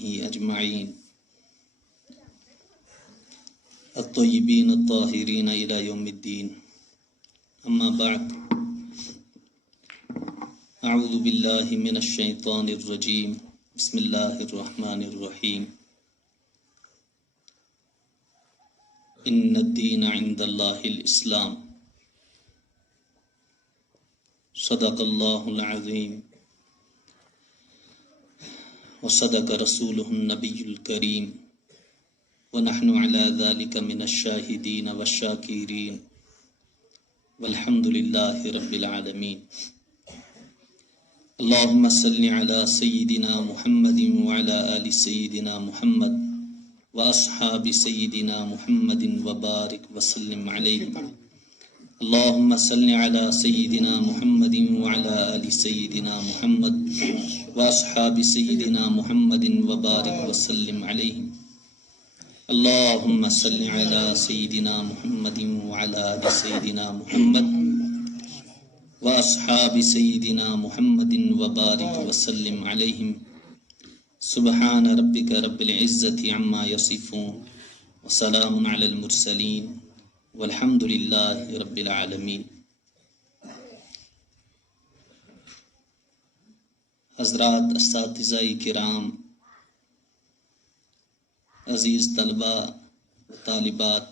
وصحبه أجمعين الطيبين الطاهرين إلى يوم الدين. أما بعد، أعوذ بالله من الشيطان الرجيم. بسم الله الرحمن الرحيم. إن الدين عند الله الإسلام. صدق الله العظيم وصدق رسوله النبي الكريم ونحن على ذلك من الشاهدين والشاكرين والحمد لله رب العالمين. اللهم صل على سيدنا محمد وعلى آل سيدنا محمد وأصحاب سيدنا محمد وبارك وسلم عليهم. اللهم صل على سيدنا محمد وعلى آل سيدنا محمد وأصحاب سيدنا محمد وبارك وسلم عليهم. اللهم صل على سيدنا محمد وعلى آل سيدنا محمد وأصحاب سيدنا محمد وبارك وسلم عليهم. سبحان ربك رب العزة عما يصفون وسلام على المرسلين والحمد لله رب العالمين. حضرات اساتذہ کرام، عزیز طلبہ، طالبات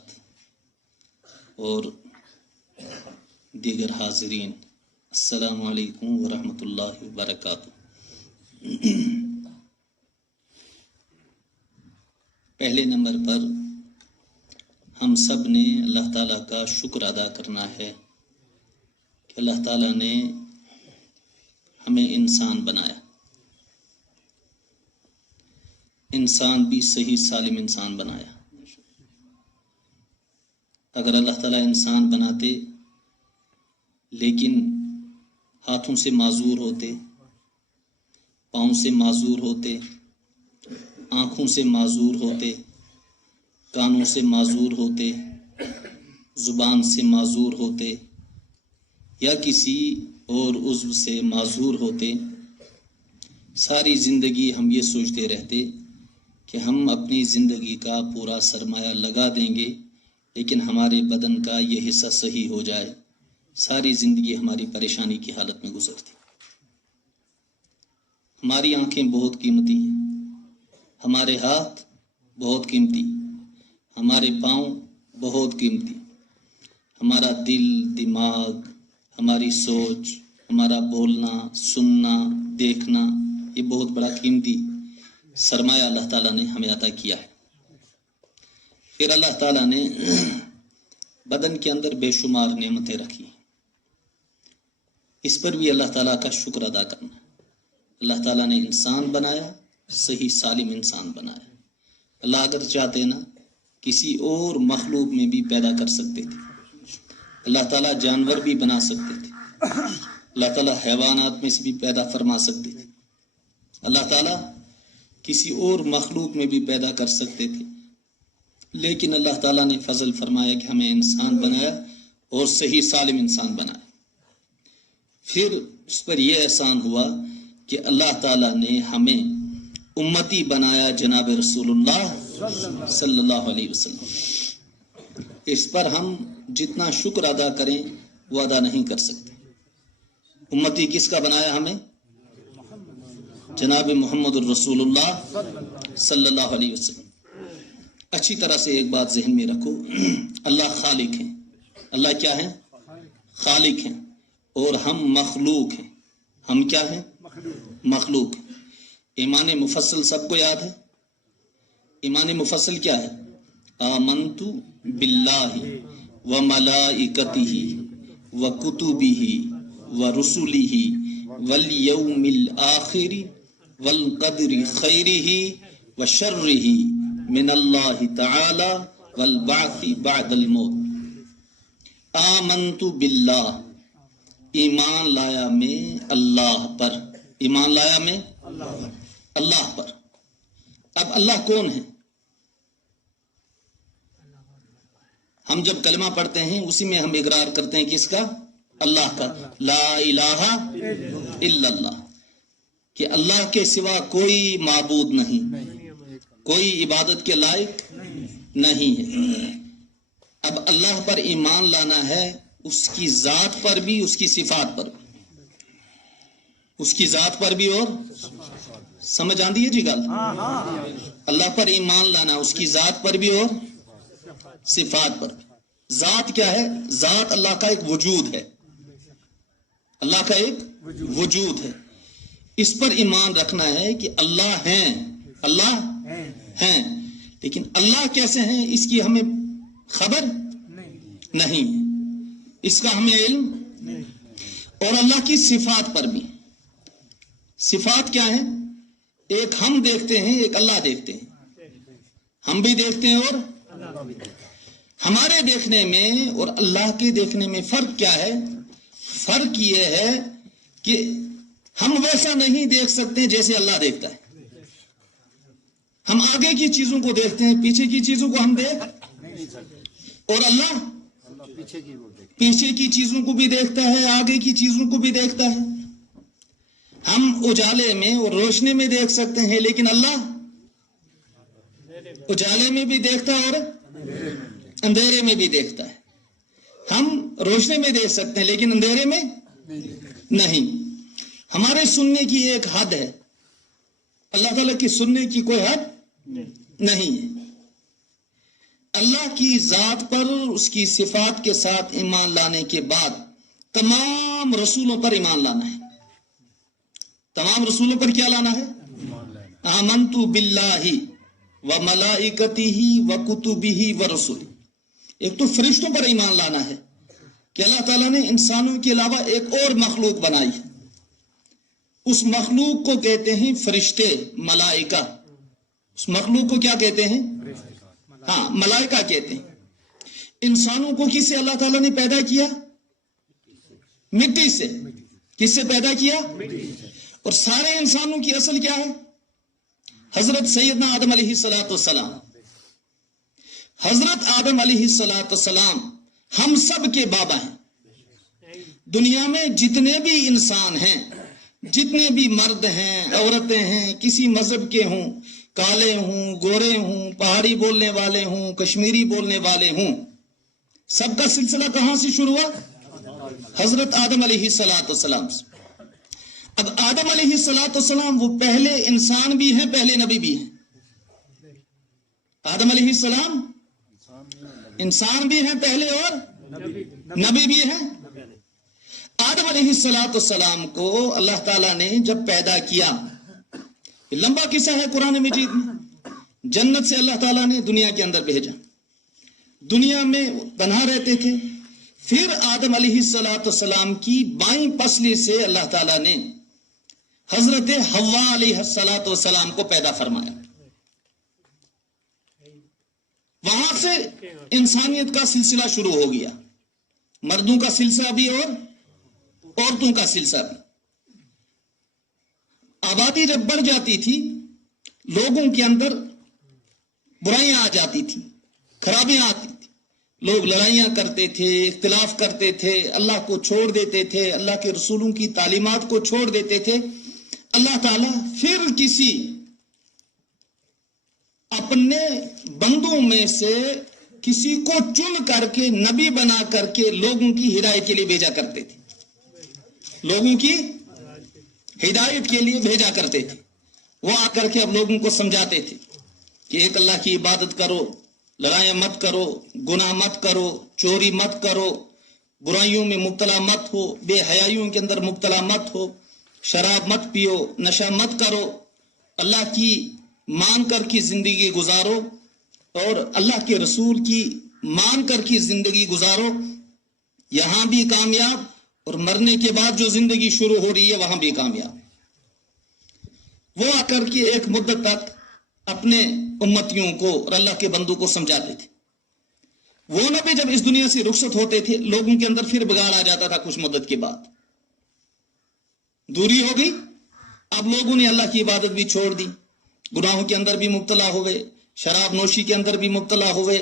اور دیگر حاضرین، السلام علیکم ورحمۃ اللہ وبرکاتہ۔ پہلے نمبر پر ہم سب نے اللہ تعالیٰ کا شکر ادا کرنا ہے کہ اللہ تعالیٰ نے ہمیں انسان بنایا، انسان بھی صحیح سالم انسان بنایا۔ اگر اللہ تعالیٰ انسان بناتے لیکن ہاتھوں سے معذور ہوتے، پاؤں سے معذور ہوتے، آنکھوں سے معذور ہوتے، کانوں سے معذور ہوتے، زبان سے معذور ہوتے یا کسی اور عضو سے معذور ہوتے، ساری زندگی ہم یہ سوچتے رہتے کہ ہم اپنی زندگی کا پورا سرمایہ لگا دیں گے لیکن ہمارے بدن کا یہ حصہ صحیح ہو جائے، ساری زندگی ہماری پریشانی کی حالت میں گزرتی۔ ہماری آنکھیں بہت قیمتی ہیں، ہمارے ہاتھ بہت قیمتی، ہمارے پاؤں بہت قیمتی، ہمارا دل، دماغ، ہماری سوچ، ہمارا بولنا، سننا، دیکھنا، یہ بہت بڑا قیمتی سرمایہ اللہ تعالیٰ نے ہمیں عطا کیا ہے۔ پھر اللہ تعالیٰ نے بدن کے اندر بے شمار نعمتیں رکھی، اس پر بھی اللہ تعالیٰ کا شکر ادا کرنا۔ اللہ تعالیٰ نے انسان بنایا، صحیح سالم انسان بنایا۔ اللہ اگر چاہتے نا کسی اور مخلوق میں بھی پیدا کر سکتے تھے، اللہ تعالیٰ جانور بھی بنا سکتے تھے، اللہ تعالیٰ حیوانات میں سے بھی پیدا فرما سکتے تھے، اللہ تعالیٰ کسی اور مخلوق میں بھی پیدا کر سکتے تھے، لیکن اللہ تعالیٰ نے فضل فرمایا کہ ہمیں انسان بنایا اور صحیح سالم انسان بنایا۔ پھر اس پر یہ احسان ہوا کہ اللہ تعالیٰ نے ہمیں امتی بنایا جناب رسول اللہ صلی اللہ علیہ وسلم۔ اس پر ہم جتنا شکر ادا کریں وہ ادا نہیں کر سکتے۔ امتی کس کا بنایا ہمیں؟ جناب محمد الرسول اللہ صلی اللہ علیہ وسلم۔ اچھی طرح سے ایک بات ذہن میں رکھو، اللہ خالق ہیں۔ اللہ کیا ہے؟ خالق ہیں، اور ہم مخلوق ہیں۔ ہم کیا ہیں؟ مخلوق ہیں۔ ایمان مفصل سب کو یاد ہے؟ ایمان مفصل کیا ہے؟ آمنت باللہ و ملائکتہ و کتبہ و رسلہ والیوم الآخر والقدر خیرہ و شرہ من اللہ تعالی والبعث بعد الموت۔ آمنت باللہ، ایمان لایا میں اللہ پر، ایمان لایا میں اللہ پر۔ اب اللہ کون ہے؟ ہم جب کلمہ پڑھتے ہیں اسی میں ہم اقرار کرتے ہیں کس کا؟ اللہ کا، لا الہ الا اللہ، کہ اللہ کے سوا کوئی معبود نہیں، کوئی عبادت کے لائق نہیں ہے۔ اب اللہ پر ایمان لانا ہے، اس کی ذات پر بھی، اس کی صفات پر بھی، اس کی ذات پر بھی، اور سمجھ آندی ہے جی گل؟ اللہ پر ایمان لانا، اس کی ذات پر بھی اور صفات پر بھی۔ ذات کیا ہے؟ ذات اللہ کا ایک وجود ہے، اللہ کا ایک وجود ہے۔ اس پر ایمان رکھنا ہے کہ اللہ ہیں، اللہ ہیں، لیکن اللہ کیسے ہیں اس کی ہمیں خبر نہیں، اس کا ہمیں علم نہیں۔ اور اللہ کی صفات پر بھی، صفات کیا ہیں؟ ایک ہم دیکھتے ہیں، ایک اللہ دیکھتے ہیں، ہم بھی دیکھتے ہیں اور ہمارے دیکھنے میں اور اللہ کے دیکھنے میں فرق کیا ہے؟ فرق یہ ہے کہ ہم ویسا نہیں دیکھ سکتے جیسے اللہ دیکھتا ہے۔ ہم آگے کی چیزوں کو دیکھتے ہیں، پیچھے کی چیزوں کو ہم دیکھ نہیں سکتے، اور اللہ پیچھے کی چیزوں کو بھی دیکھتا ہے، آگے کی چیزوں کو بھی دیکھتا ہے۔ ہم اجالے میں اور روشنی میں دیکھ سکتے ہیں، لیکن اللہ اجالے میں بھی دیکھتا ہے اور اندھیرے میں بھی دیکھتا ہے۔ ہم روشنی میں دیکھ سکتے ہیں لیکن اندھیرے میں نہیں۔ ہمارے سننے کی ایک حد ہے، اللہ تعالیٰ کی سننے کی کوئی حد نہیں ہے۔ اللہ کی ذات پر، اس کی صفات کے ساتھ ایمان لانے کے بعد تمام رسولوں پر ایمان لانا ہے۔ تمام رسولوں پر کیا لانا ہے؟ آمنت باللہ و ملائکتہ و کتبہ و رسلہ۔ ایک تو فرشتوں پر ایمان لانا ہے کہ اللہ تعالیٰ نے انسانوں کے علاوہ ایک اور مخلوق بنائی ہے، اس مخلوق کو کہتے ہیں فرشتے، ملائکہ۔ اس مخلوق کو کیا کہتے ہیں؟ ہاں، ملائکہ کہتے ہیں۔ انسانوں کو کس سے اللہ تعالیٰ نے پیدا کیا؟ مٹی سے۔ کس سے پیدا کیا؟ اور سارے انسانوں کی اصل کیا ہے؟ حضرت سیدنا آدم علیہ السلام۔ حضرت آدم علیہ السلام ہم سب کے بابا ہیں۔ دنیا میں جتنے بھی انسان ہیں، جتنے بھی مرد ہیں، عورتیں ہیں، کسی مذہب کے ہوں، کالے ہوں، گورے ہوں، پہاڑی بولنے والے ہوں، کشمیری بولنے والے ہوں، سب کا سلسلہ کہاں سے شروع ہوا؟ حضرت آدم علیہ السلام سے۔ اب آدم علیہ السلام وہ پہلے انسان بھی ہیں، پہلے نبی بھی ہیں۔ آدم علیہ السلام انسان بھی ہیں پہلے اور نبی بھی ہیں۔ آدم علیہ السلام کو اللہ تعالیٰ نے جب پیدا کیا، لمبا قصہ ہے قرآن مجید میں، جنت سے اللہ تعالیٰ نے دنیا کے اندر بھیجا، دنیا میں تنہا رہتے تھے۔ پھر آدم علیہ السلام کی بائیں پسلی سے اللہ تعالیٰ نے حضرت حوا علیہ السلام کو پیدا فرمایا۔ وہاں سے انسانیت کا سلسلہ شروع ہو گیا، مردوں کا سلسلہ بھی اور عورتوں کا سلسلہ بھی۔ آبادی جب بڑھ جاتی تھی، لوگوں کے اندر برائیاں آ جاتی تھی، خرابیاں آتی تھی، لوگ لڑائیاں کرتے تھے، اختلاف کرتے تھے، اللہ کو چھوڑ دیتے تھے، اللہ کے رسولوں کی تعلیمات کو چھوڑ دیتے تھے۔ اللہ تعالیٰ پھر کسی اپنے بندوں میں سے کسی کو چن کر کے نبی بنا کر کے لوگوں کی ہدایت کے لیے بھیجا کرتے تھے، لوگوں کی ہدایت کے لیے بھیجا کرتے تھے۔ وہ آ کر کے اب لوگوں کو سمجھاتے تھے کہ ایک اللہ کی عبادت کرو، لڑائیاں مت کرو، گناہ مت کرو، چوری مت کرو، برائیوں میں مبتلا مت ہو، بے حیائیوں کے اندر مبتلا مت ہو، شراب مت پیو، نشہ مت کرو، اللہ کی مان کر کی زندگی گزارو اور اللہ کے رسول کی مان کر کی زندگی گزارو، یہاں بھی کامیاب اور مرنے کے بعد جو زندگی شروع ہو رہی ہے وہاں بھی کامیاب۔ وہ آ کر کے ایک مدت تک اپنے امتیوں کو اور اللہ کے بندوں کو سمجھاتے تھے۔ وہ نبی جب اس دنیا سے رخصت ہوتے تھے، لوگوں کے اندر پھر بگاڑ آ جاتا تھا، کچھ مدت کے بعد دوری ہو گئی۔ اب لوگوں نے اللہ کی عبادت بھی چھوڑ دی، گناہوں کے اندر بھی مبتلا ہوئے، شراب نوشی کے اندر بھی مبتلا ہوئے،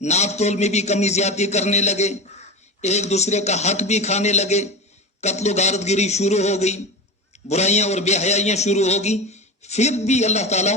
ناپ تول میں بھی کمی زیادتی کرنے لگے، ایک دوسرے کا حق بھی کھانے لگے، قتل و غارت گیری شروع ہو گئی، برائیاں اور بے حیائیاں شروع ہو گئی۔ پھر بھی اللہ تعالیٰ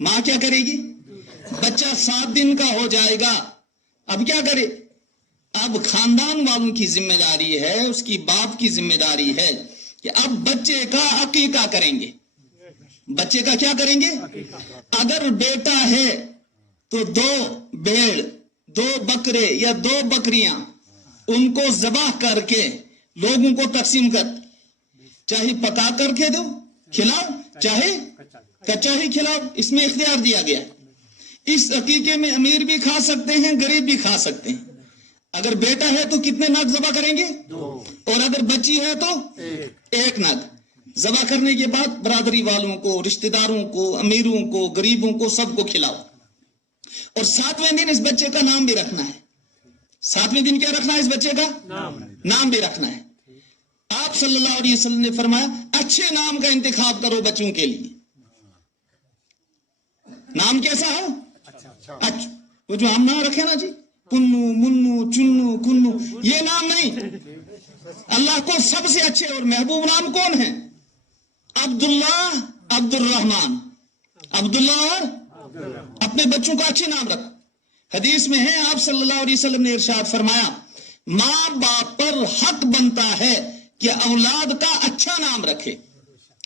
ماں کیا کرے گی؟ بچہ 7 دن کا ہو جائے گا، اب کیا کرے؟ اب خاندان والوں کی ذمہ داری ہے، اس کی باپ کی ذمہ داری ہے کہ اب بچے کا عقیقہ کریں گے۔ بچے کا کیا کریں گے؟ اگر بیٹا ہے تو 2 بھیڑ، 2 بکرے یا 2 بکریاں ان کو ذبح کر کے لوگوں کو تقسیم کر، چاہے پکا کر کے دو کھلاؤ، چاہے کچا ہی کھلاؤ، اس میں اختیار دیا گیا۔ اس عقیقے میں امیر بھی کھا سکتے ہیں، غریب بھی کھا سکتے ہیں۔ اگر بیٹا ہے تو کتنے نگ ذبح کریں گے؟ 2، اور اگر بچی ہے تو 1 نگ ذبح کرنے کے بعد برادری والوں کو، رشتہ داروں کو، امیروں کو، غریبوں کو، سب کو کھلاؤ۔ اور 7ویں دن اس بچے کا نام بھی رکھنا ہے۔ 7ویں دن کیا رکھنا ہے؟ اس بچے کا نام بھی رکھنا ہے۔ آپ صلی اللہ علیہ وسلم نے فرمایا اچھے نام کا انتخاب کرو بچوں کے لیے۔ نام کیسا ہو؟ اچھا، وہ جو ہم نام رکھے نا جی، پنو، منو، چنو، کنو، یہ نام نہیں۔ اللہ کو سب سے اچھے اور محبوب نام کون ہیں؟ عبداللہ، عبد الرحمن، عبداللہ اور اپنے بچوں کو اچھے نام رکھ۔ حدیث میں ہے آپ صلی اللہ علیہ وسلم نے ارشاد فرمایا ماں باپ پر حق بنتا ہے کہ اولاد کا اچھا نام رکھے،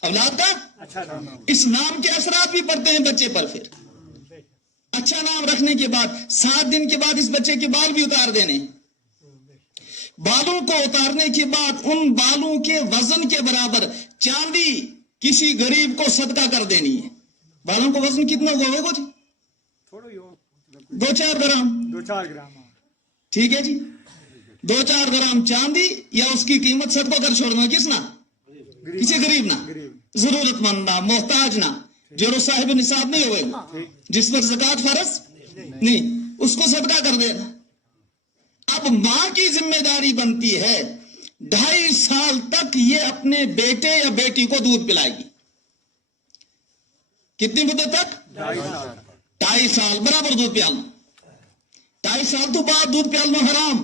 اولاد کا اچھا نام۔ اس نام کے اثرات بھی پڑتے ہیں بچے پر۔ پھر اچھا نام رکھنے کے بعد 7 دن کے بعد اس بچے کے بال بھی اتار دینے۔ بالوں کو اتارنے کے بعد ان بالوں کے وزن کے برابر چاندی کسی غریب کو صدقہ کر دینی ہے۔ بالوں کو وزن کتنا ہوگا جی؟ 2-4 گرام، ٹھیک ہے جی، 2-4 گرام چاندی یا اس کی قیمت صدقہ کر چھوڑنا۔ کس نہ؟ کسی غریب نہ، ضرورت مند نہ، محتاج نہ، جو صاحب نصاب نہیں ہوئے گا، جس پر زکوٰۃ فرض نہیں، اس کو صدقہ کر دینا۔ اب ماں کی ذمہ داری بنتی ہے 2.5 سال تک یہ اپنے بیٹے یا بیٹی کو دودھ پلائے گی۔ کتنی مدت تک؟ 2.5 سال برابر دودھ پلنا۔ 2.5 سال تو بعد دودھ پلنا حرام۔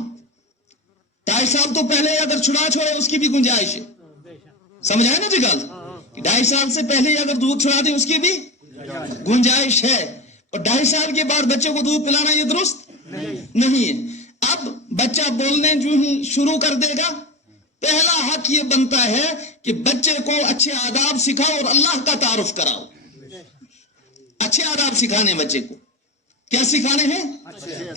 2.5 سال تو پہلے اگر چھوڑے اس کی بھی گنجائش ہے۔ سمجھ آئے نا جی گل؟ 2.5 سال سے پہلے اگر دودھ چھڑا دے اس کی بھی گنجائش ہے، اور 2.5 سال کے بعد بچے کو دودھ پلانا یہ درست نہیں ہے۔ اب بچہ بولنے جو ہی شروع کر دے گا، پہلا حق یہ بنتا ہے کہ بچے کو اچھے آداب سکھاؤ اور اللہ کا تعارف کراؤ۔ اچھے آداب سکھانے بچے کو، کیا سکھانے ہیں؟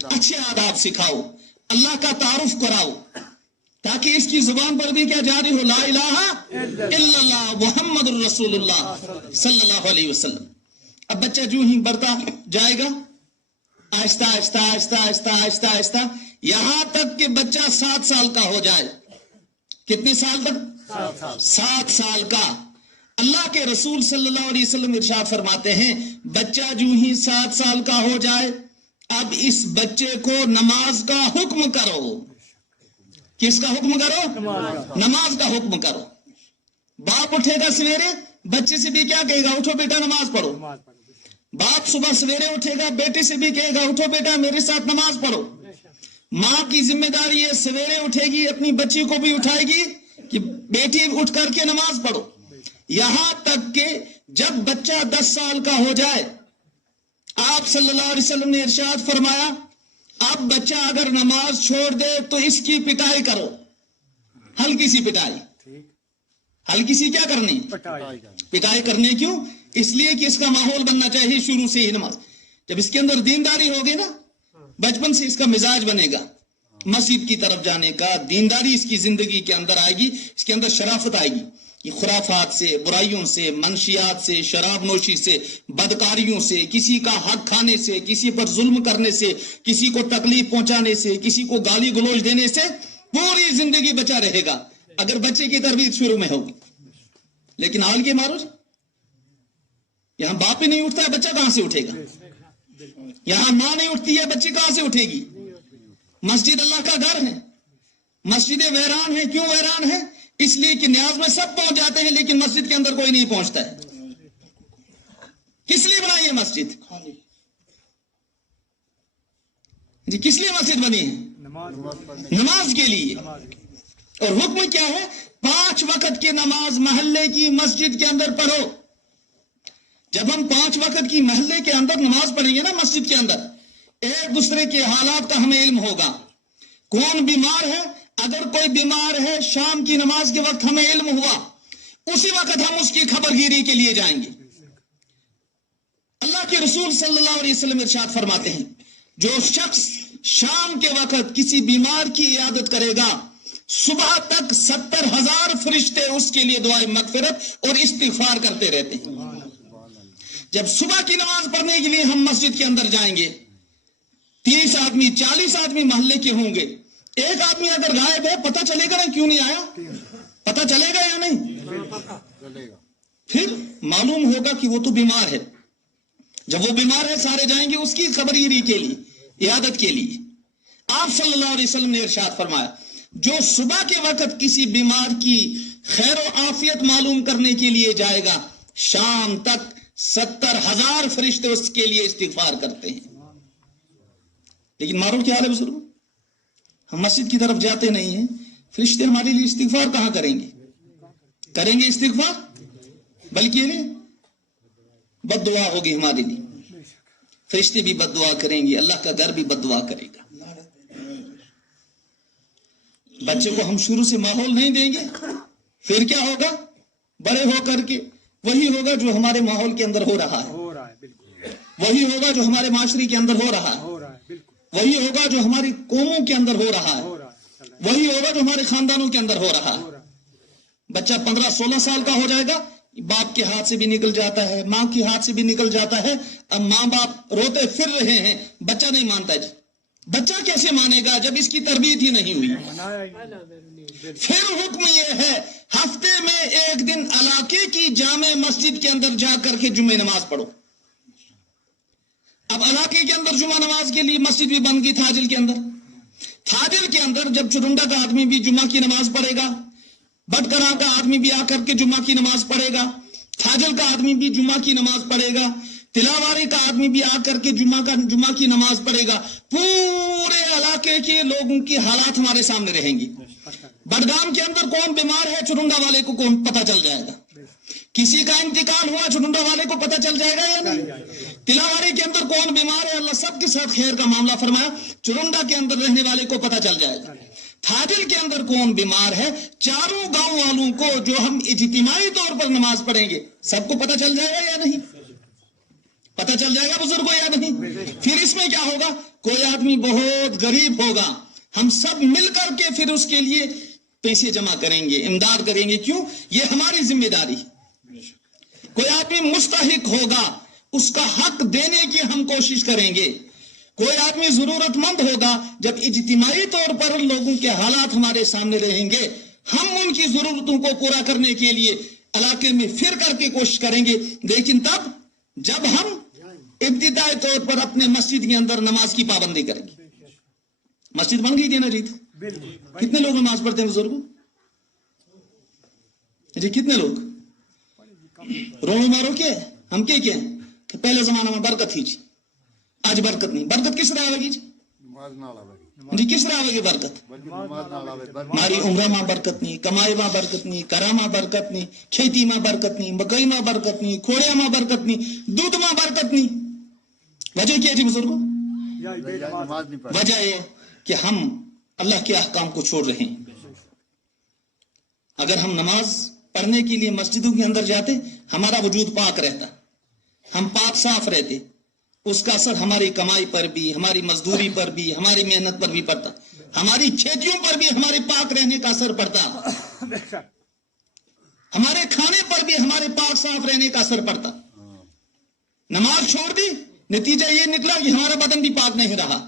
اچھے آداب سکھاؤ، اللہ کا تعارف کراؤ، تاکہ اس کی زبان پر بھی کیا جاری ہو، لا الہ الا اللہ محمد الرسول اللہ صلی اللہ علیہ وسلم۔ اب بچہ جو ہی بڑھتا جائے گا، آہستہ آہستہ آہستہ آہستہ آہستہ آہستہ، یہاں تک کہ بچہ 7 سال کا ہو جائے۔ کتنے سال تک؟ 7 سال کا۔ اللہ کے رسول صلی اللہ علیہ وسلم ارشاد فرماتے ہیں بچہ جو ہی 7 سال کا ہو جائے، اب اس بچے کو نماز کا حکم کرو۔ کس کا حکم کرو؟ نماز کا حکم کرو۔ باپ اٹھے گا سویرے، بچے سے بھی کیا کہے گا؟ اٹھو بیٹا نماز پڑھو۔ باپ صبح سویرے اٹھے گا، بیٹے سے بھی کہے گا اٹھو بیٹا میرے ساتھ نماز پڑھو۔ ماں کی ذمہ داری ہے سویرے اٹھے گی، اپنی بچی کو بھی اٹھائے گی کہ بیٹی اٹھ کر کے نماز پڑھو۔ یہاں تک کہ جب بچہ 10 سال کا ہو جائے، آپ صلی اللہ علیہ وسلم نے ارشاد فرمایا اب بچہ اگر نماز چھوڑ دے تو اس کی پٹائی کرو، ہلکی سی پٹائی۔ ہلکی سی کیا کرنی؟ پٹائی کرنی۔ کیوں؟ اس لیے کہ اس کا ماحول بننا چاہیے شروع سے ہی نماز۔ جب اس کے اندر دینداری ہوگی نا، بچپن سے اس کا مزاج بنے گا مسجد کی طرف جانے کا، دینداری اس کی زندگی کے اندر آئے گی، اس کے اندر شرافت آئے گی۔ یہ خرافات سے، برائیوں سے، منشیات سے، شراب نوشی سے، بدکاریوں سے، کسی کا حق کھانے سے، کسی پر ظلم کرنے سے، کسی کو تکلیف پہنچانے سے، کسی کو گالی گلوچ دینے سے پوری زندگی بچا رہے گا اگر بچے کی تربیت شروع میں ہوگی۔ لیکن حال کے مارو، یہاں باپ ہی نہیں اٹھتا ہے، بچہ کہاں سے اٹھے گا؟ یہاں ماں نہیں اٹھتی ہے، بچی کہاں سے اٹھے گی؟ مسجد اللہ کا گھر ہے، مسجدیں ویران ہیں۔ کیوں ویران ہے؟ اس لیے کہ نیاز میں سب پہنچ جاتے ہیں لیکن مسجد کے اندر کوئی نہیں پہنچتا ہے۔ کس لیے بنائی ہے مسجد؟ جی کس لیے مسجد بنی ہے؟ نماز کے لیے۔ اور حکم کیا ہے؟ 5 وقت کی نماز محلے کی مسجد کے اندر پڑھو۔ جب ہم 5 وقت کی محلے کے اندر نماز پڑھیں گے نا مسجد کے اندر، ایک دوسرے کے حالات کا ہمیں علم ہوگا. کون بیمار ہے، اگر کوئی بیمار ہے شام کی نماز کے وقت ہمیں علم ہوا، اسی وقت ہم اس کی خبر گیری کے لیے جائیں گے. اللہ کے رسول صلی اللہ علیہ وسلم ارشاد فرماتے ہیں جو شخص شام کے وقت کسی بیمار کی عیادت کرے گا، صبح تک 70,000 فرشتے اس کے لیے دعائے مغفرت اور استغفار کرتے رہتے ہیں. جب صبح کی نماز پڑھنے کے لیے ہم مسجد کے اندر جائیں گے، 30 آدمی 40 آدمی محلے کے ہوں گے، ایک آدمی اگر غائب ہے پتہ چلے گا نا کیوں نہیں آیا؟ پتہ چلے گا یا نہیں؟ پھر معلوم ہوگا کہ وہ تو بیمار ہے. جب وہ بیمار ہے سارے جائیں گے اس کی خبرگیری کے لیے، عیادت کے لیے. آپ صلی اللہ علیہ وسلم نے ارشاد فرمایا جو صبح کے وقت کسی بیمار کی خیر و عافیت معلوم کرنے کے لیے جائے گا، شام تک 70,000 فرشتے اس کے لیے استغفار کرتے ہیں. لیکن معروف کیا حال ہے بزرگ، ہم مسجد کی طرف جاتے نہیں ہیں، فرشتے ہمارے لیے استغفار کہاں کریں گے؟ کریں گے استغفار؟ بلکہ بد دعا ہوگی ہمارے لیے. فرشتے بھی بد دعا کریں گے، اللہ کا گھر بھی بد دعا کرے گا. بچے کو ہم شروع سے ماحول نہیں دیں گے، پھر کیا ہوگا؟ بڑے ہو کر کے وہی ہوگا جو ہمارے ماحول کے اندر ہو رہا ہے، وہی ہوگا جو ہمارے معاشرے کے اندر ہو رہا ہے، وہی ہوگا جو ہماری قوموں کے اندر ہو رہا ہے، وہی ہوگا جو ہمارے خاندانوں کے اندر ہو رہا ہے. بچہ 15-16 سال کا ہو جائے گا، باپ کے ہاتھ سے بھی نکل جاتا ہے، ماں کے ہاتھ سے بھی نکل جاتا ہے. اب ماں باپ روتے پھر رہے ہیں، بچہ نہیں مانتا جی. بچہ کیسے مانے گا جب اس کی تربیت ہی نہیں ہوئی؟ پھر حکم یہ ہے ہفتے میں ایک دن علاقے کی جامع مسجد کے اندر جا کر کے جمعہ نماز پڑھو. اب علاقے کے اندر جمعہ نماز کے لیے مسجد بھی بن گئی تھاجل کے اندر. تھاجل کے اندر جب چرنڈا کا آدمی بھی جمعہ کی نماز پڑھے گا، بٹکراں کا آدمی بھی آ کر کے جمعہ کی نماز پڑھے گا، تھاجل کا آدمی بھی جمعہ کی نماز پڑھے گا، تلاواری کا آدمی بھی آ کر کے جمعہ کی نماز پڑھے گا، پورے علاقے کے لوگوں کی حالات ہمارے سامنے رہیں گی. بڈگام کے اندر کون بیمار ہے چرنڈا والے کو کون پتہ چل جائے گا. کسی کا انتقال ہوا چرنڈا والے کو پتہ چل جائے گا یا نہیں؟ تلاواری کے اندر کون بیمار ہے، اللہ سب کے ساتھ خیر کا معاملہ فرمایا، چرنڈا کے اندر رہنے والے کو پتہ چل جائے گا. تھاجل کے اندر کون بیمار ہے، چاروں گاؤں والوں کو جو ہم اجتماعی طور پر نماز پڑھیں گے سب کو پتہ چل جائے گا یا نہیں؟ پتہ چل جائے گا بزرگوں یا نہیں؟ پھر اس میں کیا ہوگا، کوئی آدمی بہت غریب ہوگا، ہم سب مل کر کے پھر اس کے لیے پیسے جمع کریں گے، امداد کریں گے. کیوں؟ یہ ہماری ذمہ داری. کوئی آدمی مستحق ہوگا، اس کا حق دینے کی ہم کوشش کریں گے. کوئی آدمی ضرورت مند ہوگا، جب اجتماعی طور پر لوگوں کے حالات ہمارے سامنے رہیں گے ہم ان کی ضرورتوں کو پورا کرنے کے لیے علاقے میں پھر کر کے کوشش کریں گے. لیکن تب جب ہم ابتدائی طور پر اپنے مسجد کے اندر نماز کی پابندی کریں گے. مسجد بن گئی تھی نا جی؟ کتنے لوگ نماز پڑھتے ہیں بزرگوں جی؟ کتنے لوگ؟ رو مارو کیا ہے؟ ہم کیا ہیں کہ پہلے زمانہ میں برکت تھی جی، آج برکت نہیں. برکت کس طرح آئے گی جی؟ کس طرح آئے گی برکت؟ ہماری عمرہ ماں برکت نہیں، کمائی ماں برکت نہیں، کرا ماں برکت نہیں، کھیتی ماں برکت نہیں، مکئی ماں برکت نہیں، کھوڑیا ماں برکت نہیں، دودھ ماں برکت نہیں. وجہ کیا جی بزرگوں؟ وجہ یہ کہ ہم اللہ کے احکام کو چھوڑ رہے ہیں. اگر ہم نماز پڑھنے کے لیے مسجدوں کے اندر جاتے ہمارا وجود پاک رہتا، ہم پاک صاف رہتے، اس کا اثر ہماری کمائی پر بھی، ہماری مزدوری پر بھی، ہماری محنت پر بھی پڑتا، ہماری کھیتیوں پر بھی ہمارے پاک رہنے کا اثر پڑتا، ہمارے کھانے پر بھی ہمارے پاک صاف رہنے کا اثر پڑتا. نماز چھوڑ دی، نتیجہ یہ نکلا کہ ہمارا بدن بھی پاک نہیں رہا،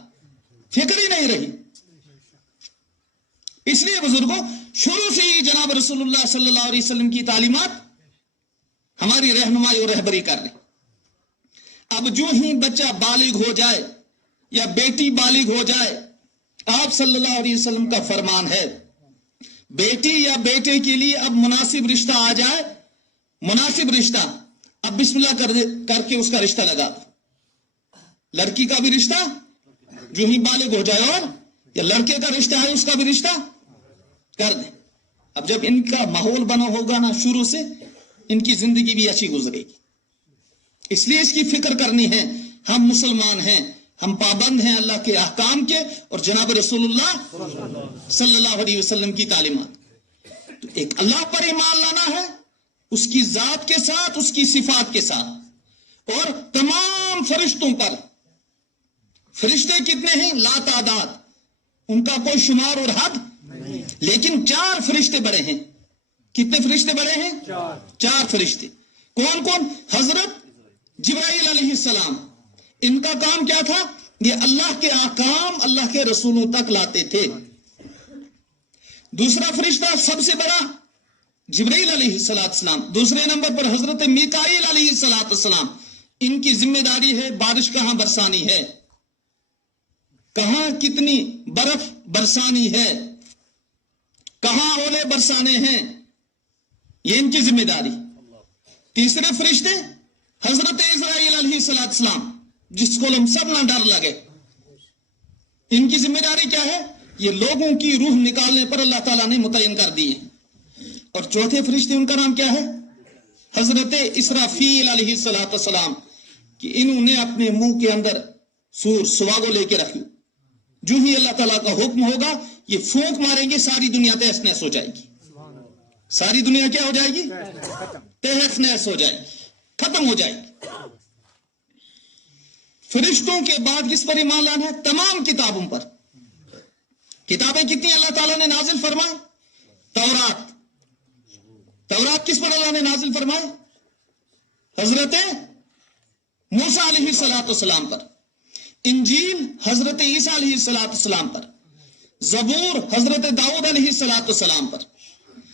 فکر ہی نہیں رہی. اس لیے بزرگوں شروع سے ہی جناب رسول اللہ صلی اللہ علیہ وسلم کی تعلیمات ہماری رہنمائی اور رہبری کر رہے. اب جو ہی بچہ بالغ ہو جائے یا بیٹی بالغ ہو جائے، آپ صلی اللہ علیہ وسلم کا فرمان ہے بیٹی یا بیٹے کے لیے اب مناسب رشتہ آ جائے، مناسب رشتہ، اب بسم اللہ کر کے اس کا رشتہ لگا دو. لڑکی کا بھی رشتہ جو ہی بالغ ہو جائے، اور یا لڑکے کا رشتہ ہے اس کا بھی رشتہ کر دیں. اب جب ان کا ماحول بنا ہوگا نا شروع سے، ان کی زندگی بھی اچھی گزرے گی. اس لیے اس کی فکر کرنی ہے. ہم مسلمان ہیں, ہم پابند ہیں اللہ کے احکام کے اور جناب رسول اللہ صلی اللہ علیہ وسلم کی تعلیمات. تو ایک اللہ پر ایمان لانا ہے, اس کی ذات کے ساتھ, اس کی صفات کے ساتھ, اور تمام فرشتوں پر. فرشتے کتنے ہیں؟ لا تعداد, ان کا کوئی شمار اور حد نہیں. لیکن 4 فرشتے بڑے ہیں. کتنے فرشتے بڑے ہیں؟ 4 فرشتے. کون کون؟ حضرت جبرائیل علیہ السلام. ان کا کام کیا تھا؟ یہ اللہ کے احکام اللہ کے رسولوں تک لاتے تھے. دوسرا فرشتہ سب سے بڑا جبرائیل علیہ السلام. دوسرے نمبر پر حضرت میکائیل علیہ السلام. ان کی ذمہ داری ہے بارش کہاں برسانی ہے, کہاں کتنی برف برسانی ہے, کہاں اولے برسانے ہیں, یہ ان کی ذمہ داری. تیسرے فرشتے حضرت اسرائیل علیہ السلام, جس کو ہم سب نہ ڈر لگے. ان کی ذمہ داری کیا ہے؟ یہ لوگوں کی روح نکالنے پر اللہ تعالیٰ نے متعین کر دی ہے. اور چوتھے فرشتے ان کا نام کیا ہے؟ حضرت اسرافیل علیہ السلام, کہ انہوں نے اپنے منہ کے اندر سور سواگو لے کے رکھی. جو ہی اللہ تعالیٰ کا حکم ہوگا یہ پھونک ماریں گے, ساری دنیا تہس نہس ہو جائے گی. ساری دنیا کیا ہو جائے گی؟ تہس نہس ہو جائے گی, ختم ہو جائے گی. فرشتوں کے بعد کس پر ایمان لانا ہے؟ تمام کتابوں پر. کتابیں کتنی اللہ تعالیٰ نے نازل فرمائے؟ تورات. تورات کس پر اللہ نے نازل فرمائے؟ حضرت موسیٰ علیہ السلام پر. انجیل حضرت عیسیٰ علیہ السلام پر. زبور حضرت داؤد علیہ السلام پر.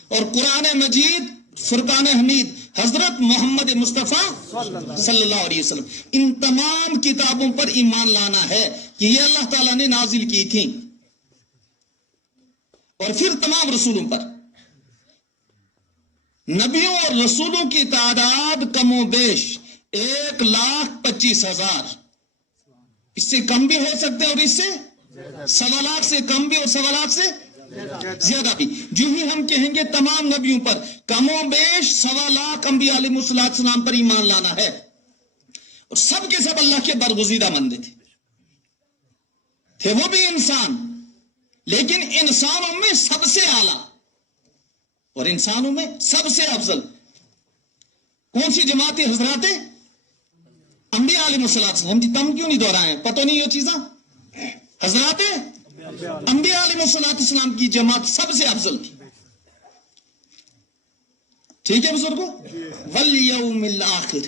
اور قرآن مجید فرقان حمید حضرت محمد مصطفیٰ صلی اللہ علیہ وسلم. ان تمام کتابوں پر ایمان لانا ہے کہ یہ اللہ تعالیٰ نے نازل کی تھی. اور پھر تمام رسولوں پر. نبیوں اور رسولوں کی تعداد کم و بیش 1,25,000. اس سے کم بھی ہو سکتے اور اس سے 1.25 لاکھ سے کم بھی اور 1.25 لاکھ سے زیادہ بھی. جو ہی ہم کہیں گے تمام نبیوں پر کم و بیش 1.25 لاکھ انبیاء علیہ السلام پر ایمان لانا ہے. اور سب کے سب اللہ کے برگزیدہ بندے تھے وہ بھی انسان, لیکن انسانوں میں سب سے اعلیٰ اور انسانوں میں سب سے افضل کون سی جماعت ہے؟ حضرات انبیاء علیہ السلام. جی تم کیوں نہیں دہرائیں؟ پتہ نہیں یہ چیزاں. حضرات انبیاء علیہ السلام کی جماعت سب سے افضل تھی. ٹھیک ہے بزرگوں. والیوم الاخر.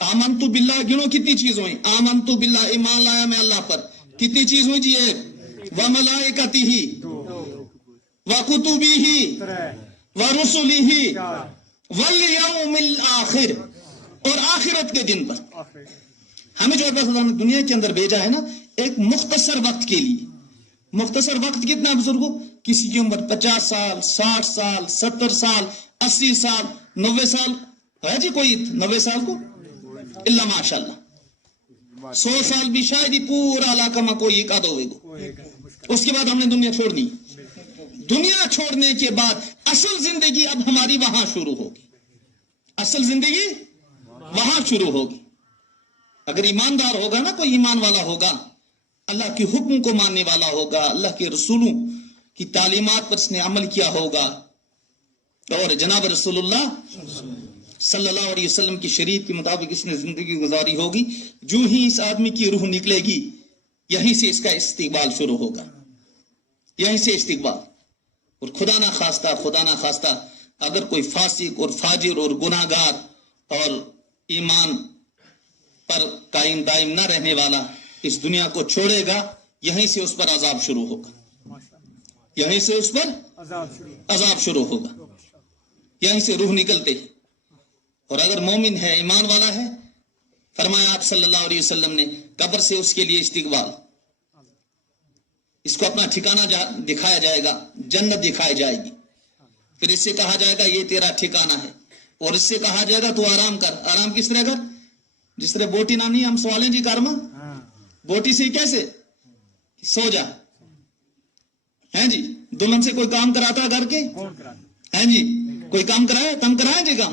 آمنت باللہ, گنو کتنی چیز ہوئی؟ آمنت باللہ, ایمان لایا میں اللہ پر. کتنی چیز ہوئی جی؟ ایک. وملائکتہ وکتبہ ورسلہ والیوم الاخر, اور آخرت کے دن پر. ہمیں جو اللہ نے دنیا کے اندر بھیجا ہے نا ایک مختصر وقت کے لیے. مختصر وقت کتنا بزرگوں؟ کسی کی عمر 50 سال 60 سال 70 سال 80 سال 90 سال ہے جی کوئی 90 سال کو اللہ ماشاء اللہ 100 سال بھی شاید ہی پورا علاقہ میں کوئی ایک آدھ ہوئے گو. اس کے بعد ہم نے دنیا چھوڑنی. دنیا چھوڑنے کے بعد اصل زندگی اب ہماری وہاں شروع ہوگی. اصل زندگی وہاں شروع ہوگی. اگر ایماندار ہوگا نا, کوئی ایمان والا ہوگا, اللہ کے حکم کو ماننے والا ہوگا, اللہ کے رسولوں کی تعلیمات پر اس نے عمل کیا ہوگا, اور جناب رسول اللہ صلی اللہ علیہ وسلم کی شریعت کے مطابق اس نے زندگی گزاری ہوگی, جو ہی اس آدمی کی روح نکلے گی یہیں سے اس کا استقبال شروع ہوگا. یہیں سے استقبال. اور خدا نہ خواستہ اگر کوئی فاسق اور فاجر اور گناہگار اور ایمان پر قائم دائم نہ رہنے والا اس دنیا کو چھوڑے گا, یہیں سے اس پر عذاب شروع ہوگا. یہیں سے اس پر عذاب شروع ہوگا. یہیں سے روح نکلتے. اور اگر مومن ہے, ایمان والا ہے, فرمایا آپ صلی اللہ علیہ وسلم نے قبر سے اس کے لیے استقبال. اس کو اپنا ٹھکانہ دکھایا جائے گا, جنت دکھائی جائے گی. پھر اس سے کہا جائے گا یہ تیرا ٹھکانہ ہے, اور اس سے کہا جائے گا تو آرام کر. آرام کس طرح کر؟ جس طرح بوٹی نانی ہم سوالیں جی کارما بوٹی سے کیسے سو جا ہیں جی. دلہن سے کوئی کام کراتا گھر کے ہیں جی؟ کوئی کام کرائے؟ تم کرائیں جی کام؟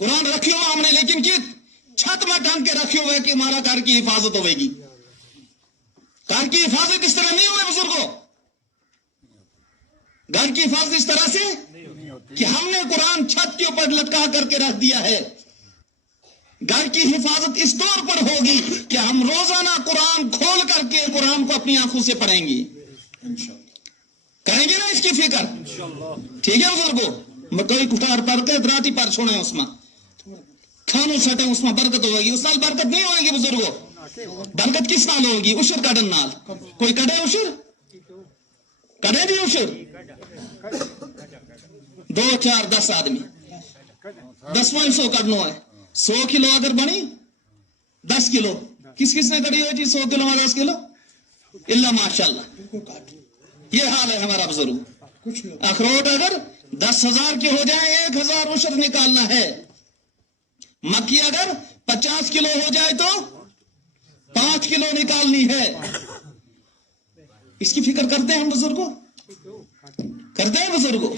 قرآن رکھی ہوا ہم نے لیکن کی چھت میں ٹانگ کے رکھے ہوئے کہ ہمارا گھر کی حفاظت ہوئے گی. گھر کی حفاظت اس طرح نہیں ہوئے بزرگوں. گھر کی حفاظت اس طرح سے کہ ہم نے قرآن چھت کے اوپر لٹکا کر کے رکھ دیا ہے. گھر کی حفاظت اس طور پر ہوگی کہ ہم روزانہ قرآن کھول کر کے قرآن کو اپنی آنکھوں سے پڑھیں گے. کریں گے نا اس کی فکر؟ ٹھیک ہے بزرگوں. کوئی کٹار پڑھ کے دراٹی پر چھوڑے اس میں کھانو سٹے اس میں برکت ہوگی. اس سال برکت نہیں ہوگی بزرگوں. برکت کس نال ہوگی؟ اشر کڈن نال. کوئی کڈے اشر؟ کڈے بھی اشر؟ 2 4 10 آدمی 10واں 100 کڈنو ہے. 100 کلو اگر بنی 10 کلو کس کس نے کڑی ہوئی جی 100 کلو میں 10 کلو؟ اللہ ماشاء اللہ. یہ حال ہے ہمارا بزرگ. اخروٹ اگر 10,000 کے ہو جائیں 1,000 عشر نکالنا ہے. مکی اگر 50 کلو ہو جائے تو 5 کلو نکالنی ہے. اس کی فکر کرتے ہیں ہم بزرگوں؟ کرتے ہیں بزرگوں؟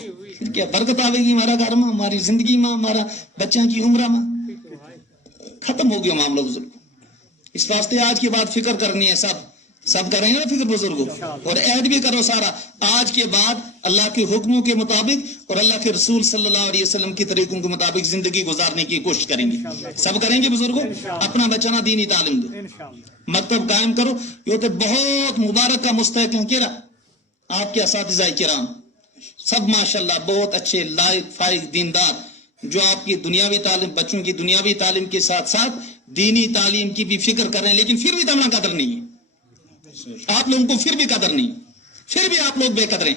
کیا برکت آئے گی ہمارا گھر میں، ہماری زندگی میں، ہمارا بچوں کی عمر میں؟ ختم ہو گیا معاملہ بزرگوں. اس واسطے آج کے بعد فکر کرنی ہے. سب کریں گے نا فکر بزرگوں. اور عہد بھی کرو سارا آج کے بعد اللہ کے حکموں کے مطابق اور اللہ کے رسول صلی اللہ علیہ وسلم کی طریقوں کے مطابق زندگی گزارنے کی کوشش کریں گے. سب کریں گے بزرگوں. اپنا بچانا دینی تعلیم دو، مکتب قائم کرو. یہ تو بہت مبارک کا مستحق ہیں کہ آپ کے اساتذہ کرام سب ماشاءاللہ بہت اچھے لائق فائق دیندار، جو آپ کی دنیاوی تعلیم، بچوں کی دنیاوی تعلیم کے ساتھ ساتھ دینی تعلیم کی بھی فکر کر رہے ہیں. لیکن پھر بھی تمنا قدر نہیں ہے. آپ لوگوں کو پھر بھی قدر نہیں، پھر بھی آپ لوگ بے قدر ہیں.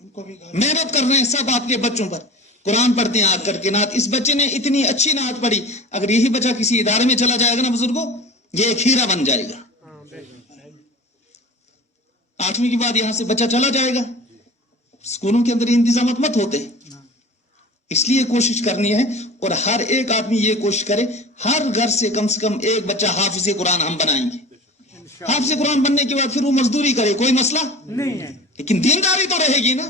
محنت کر رہے ہیں سب آپ کے بچوں پر. قرآن پڑھتے ہیں آج کر کے نعت. اس بچے نے اتنی اچھی نعت پڑھی، اگر یہی بچہ کسی ادارے میں چلا جائے گا نا بزرگوں، یہ ایک ہیرا بن جائے گا. 8ویں کے بعد یہاں سے بچہ چلا جائے گا. اسکولوں کے اندر انتظامات مت ہوتے ہیں. اس لیے کوشش کرنی ہے اور ہر ایک آدمی یہ کوشش کرے ہر گھر سے کم ایک بچہ حافظ قرآن ہم بنائیں گے. حافظ قرآن بننے کے بعد پھر وہ مزدوری کرے کوئی مسئلہ نہیں ہے، لیکن دینداری تو رہے گی نا.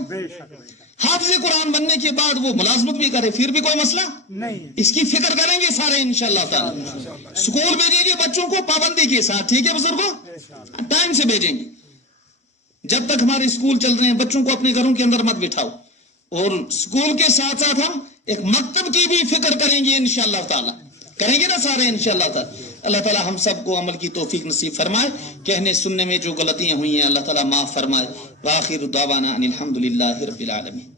حافظ قرآن بننے کے بعد وہ ملازمت بھی کرے پھر بھی کوئی مسئلہ نہیں. اس کی فکر کریں گے سارے انشاءاللہ تعالی. اسکول بھیجیں گے بچوں کو پابندی کے ساتھ. ٹھیک ہے بزرگوں؟ ٹائم سے بھیجیں گے. جب تک ہمارے اسکول چل رہے ہیں بچوں کو اپنے گھروں کے اندر مت بٹھاؤ. اور اسکول کے ساتھ ساتھ ہم ایک مکتب کی بھی فکر کریں گے انشاءاللہ تعالی. کریں گے نا سارے انشاءاللہ تعالی. اللہ تعالی ہم سب کو عمل کی توفیق نصیب فرمائے. کہنے سننے میں جو غلطیاں ہوئی ہیں اللہ تعالی معاف فرمائے. وآخر دعوانا ان الحمدللہ رب العالمین.